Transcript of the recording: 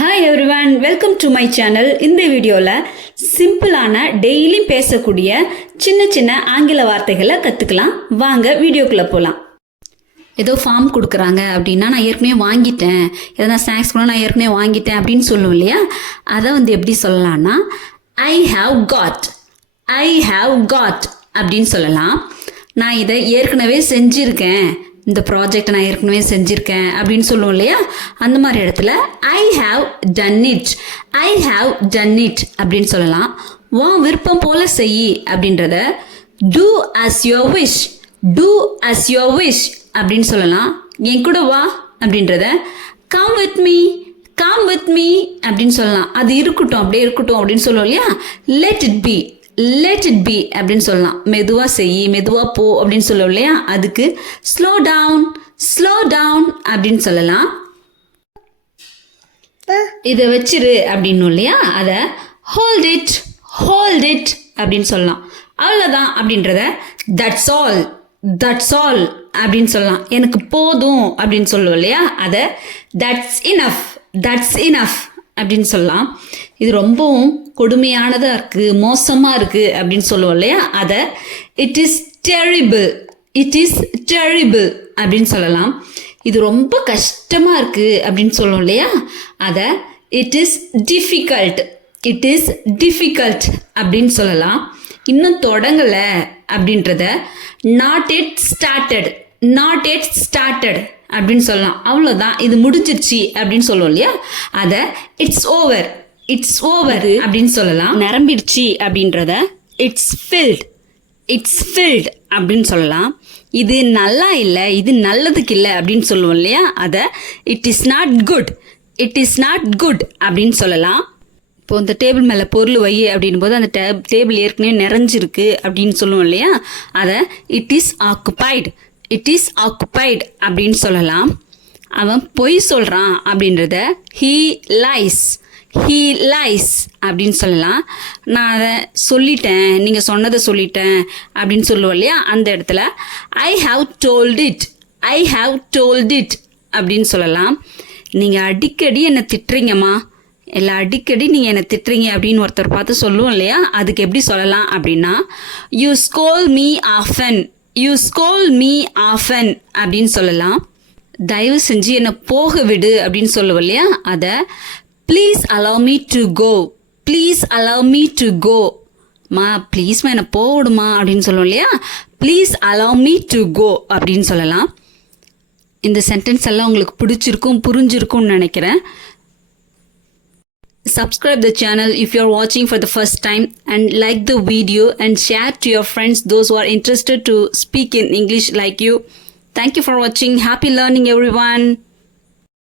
Hi everyone, welcome to my channel. இந்த வீடியோவில் சிம்பிளான டெய்லியும் பேசக்கூடிய சின்ன சின்ன ஆங்கில வார்த்தைகளை கற்றுக்கலாம். வாங்க வீடியோக்குள்ளே போகலாம். ஏதோ ஃபார்ம் கொடுக்குறாங்க அப்படின்னா நான் ஏற்கனவே வாங்கிட்டேன், எதனா ஸ்நாக்ஸ் கூட நான் ஏற்கனவே வாங்கிட்டேன் அப்படின்னு சொல்லுவோம் இல்லையா? அதை எப்படி சொல்லலாம்னா ஐ ஹாவ் காட் அப்படின்னு சொல்லலாம். நான் இதை ஏற்கனவே செஞ்சுருக்கேன், இந்த ப்ராஜெக்டை நான் ஏற்கனவே செஞ்சுருக்கேன் அப்படின்னு சொல்லுவோம் இல்லையா? அந்த மாதிரி இடத்துல ஐ ஹாவ் டன் இட் அப்படின்னு சொல்லலாம். உன் விருப்பம் போல செய் அப்படின்றத டூ அஸ் யுவர் விஷ் அப்படின்னு சொல்லலாம். என் கூட வா அப்படின்றத கம் வித் மீ அப்படின்னு சொல்லலாம். அது இருக்கட்டும், அப்படியே இருக்கட்டும் அப்படின்னு சொல்லுவோம் இல்லையா? லெட் இட் பி அப்படின்னு சொல்லலாம். மெதுவாக செய், மெதுவாக போ அப்படின்னு சொல்லுவோம் இல்லையா? அதுக்கு ஸ்லோ டவுன் அப்படின்னு சொல்லலாம். இதை வச்சிரு அப்படின்னும் இல்லையா? அதை ஹோல்ட் இட் அப்படின்னு சொல்லலாம். அவ்வளோதான் அப்படின்றத தட்ஸ் ஆல் அப்படின்னு சொல்லலாம். எனக்கு போதும் அப்படின்னு சொல்லுவோம் இல்லையா? அதை தட்ஸ் இனஃப் அப்படின்னு சொல்லலாம். இது ரொம்பவும் கொடுமையானதாக இருக்குது, மோசமாக இருக்குது அப்படின்னு சொல்லுவோம் இல்லையா? அதை இட் இஸ் டெரிபிள் அப்படின்னு சொல்லலாம். இது ரொம்ப கஷ்டமாக இருக்குது அப்படின்னு சொல்லுவோம் இல்லையா? அதை இட் இஸ் டிஃபிகல்ட் அப்படின்னு சொல்லலாம். இன்னும் தொடங்கலை அப்படின்றத நாட் எட் ஸ்டார்டட் அப்படின்னு சொல்லலாம். அவ்வளோதான், இது முடிஞ்சிருச்சு அப்படின்னு சொல்லுவோம் இல்லையா? அதை இட்ஸ் ஓவர் அப்படின்னு சொல்லலாம். நிரம்பிடுச்சு அப்படின்றத இட்ஸ் ஃபில்ட் அப்படின்னு சொல்லலாம். இது நல்லா இல்லை, இது நல்லதுக்கு இல்லை அப்படின்னு சொல்லுவோம் இல்லையா? அதை இட் இஸ் நாட் குட் அப்படின்னு சொல்லலாம். இப்போ இந்த டேபிள் மேலே பொருள் வை அப்படின் போது அந்த டேபிள் ஏற்கனவே நிறைஞ்சிருக்கு அப்படின்னு சொல்லுவோம் இல்லையா? அதை இட் இஸ் ஆக்குபைடு அப்படின்னு சொல்லலாம். அவன் பொய் சொல்கிறான் அப்படின்றத ஹீ லைஸ் அப்படின்னு சொல்லலாம். நான் அதை சொல்லிட்டேன், நீங்கள் சொன்னதை சொல்லிட்டேன் அப்படின்னு சொல்லுவோம் இல்லையா? அந்த இடத்துல ஐ ஹாவ் டோல்ட் இட் அப்படின்னு சொல்லலாம். நீங்கள் அடிக்கடி என்னை திட்டுறீங்கம்மா, அடிக்கடி நீங்கள் என்னை திட்டுறீங்க அப்படின்னு ஒருத்தர் பார்த்து சொல்லுவோம் இல்லையா? அதுக்கு எப்படி சொல்லலாம் அப்படின்னா யூ ஸ்கோல் மீ ஆஃபன் அப்படின்னு சொல்லலாம். தயவு செஞ்சு என்னை போக விடு அப்படின்னு சொல்லுவோம் இல்லையா? அதை please allow me to go மா, ப்ளீஸ்மா என்னை போக விடுமா அப்படின்னு சொல்லுவோம் இல்லையா? Please allow me to go அப்படின்னு சொல்லலாம். இந்த சென்டென்ஸ் எல்லாம் உங்களுக்கு புரிஞ்சிருக்கும்னு நினைக்கிறேன். Subscribe the channel if you are watching for the first time, and like the video and share to your friends, those who are interested to speak in English like you. Thank you for watching. Happy learning everyone.